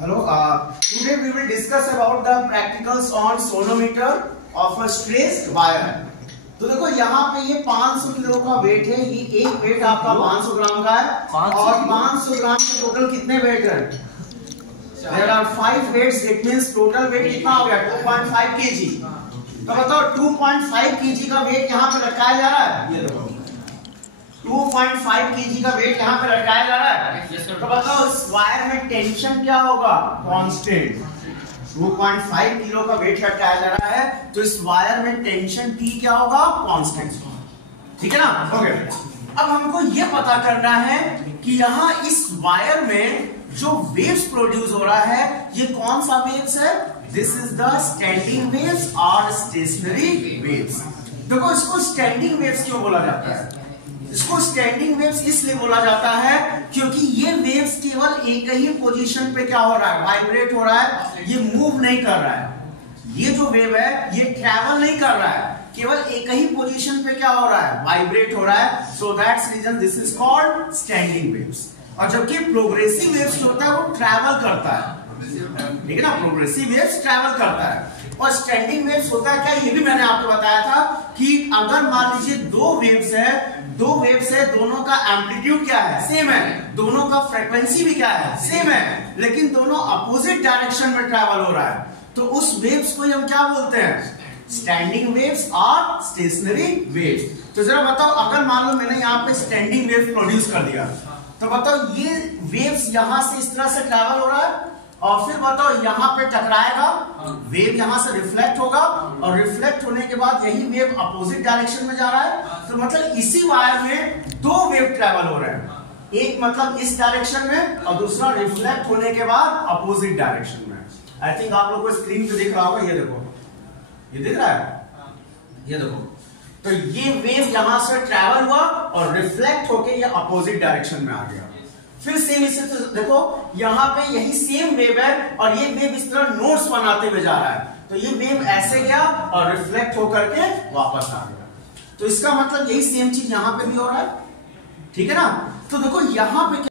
Hello, today we will discuss about the practicals on sonometer of a stressed wire. तो देखो यहाँ पे ये 500 किलो का वेट है, ये एक वेट आपका 500 ग्राम का है और 500 ग्राम के टोटल कितने वेट है? There are 5 weights, it means total weight कितना हो गया? 2.5 kg. तो बताओ 2.5 kg का वेट यहाँ पे रखाया जा रहा है, ये देखो 2.5 kg का वेट यहाँ पे रखाया जा रहा है। तो बताओ इस वायर में टेंशन क्या होगा? कांस्टेंट। 2.5 किलो का वेट रखाया जा रहा है तो इस वायर में टेंशन T क्या होगा? कांस्टेंट। ठीक है ना? ओके। अब हमको ये पता करना है कि यहाँ इस वायर में जो वेव्स प्रोड्यूस हो रहा है ये कौन सा वेव्स है? This is the standing waves और स्टेशनरी वेव्स। देखो इसको स्टैंडिंग वेव्स क्यों बोला जाता है? इसको स्टैंडिंग वेव्स इसलिए बोला जाता है क्योंकि ये वेव्स केवल एक ही पोजीशन पे क्या हो रहा है? वाइब्रेट हो रहा है, ये मूव नहीं कर रहा है। ये जो वेव है ये ट्रैवल नहीं कर रहा है, केवल एक ही पोजीशन पे क्या हो रहा है? वाइब्रेट हो रहा है। So that's reason this is called standing waves. और जबकि प्रोग्रेसिव वेव्स जो होता है वो ट्रैवल करता है, ठीक है ना? प्रोग्रेसिव वेव्स ट्रैवल करता है और स्टैंडिंग वेव्स होता है क्या? ये भी मैंने आपको बताया था कि अगर मान लीजिए दो वेव्स है, दोनों का एम्पलीट्यूड क्या है? सेम है, दोनों का फ्रीक्वेंसी भी क्या है? सेम है, लेकिन दोनों अपोजिट डायरेक्शन में ट्रैवल हो रहा है, तो उस वेव्स को हम क्या बोलते हैं? स्टैंडिंग वेव्स और स्टेशनरी वेव्स। तो जरा बताओ, अगर मान लो मैंने यहाँ पे स्टैंडिंग वेव प्रोड्यूस कर दिया तो बताओ ये वेव्स यहां से इस तरह से ट्रैवल हो रहा है और फिर बताओ यहाँ पे टकराएगा, वेव यहाँ से रिफ्लेक्ट होगा और रिफ्लेक्ट होने के बाद यही वेव अपोजिट डायरेक्शन में जा रहा है। तो मतलब इसी वायर में दो वेव ट्रैवल हो रहे हैं, एक मतलब इस डायरेक्शन में और दूसरा रिफ्लेक्ट होने के बाद अपोजिट डायरेक्शन में। आई थिंक आप लोग को स्क्रीन पे दिख रहा होगा, ये देखो, ये दिख रहा है, ये देखो। तो ये वेव यहां से ट्रैवल हुआ और रिफ्लेक्ट होके ये अपोजिट डायरेक्शन में आ गया। फिर सेम इसे तो देखो यहाँ पे यही सेम वेव है और ये वेव इस तरह नोट्स बनाते हुए जा रहा है, तो ये वेव ऐसे गया और रिफ्लेक्ट होकर के वापस आ गया। तो इसका मतलब यही सेम चीज यहाँ पे भी हो रहा है, ठीक है ना? तो देखो यहाँ पे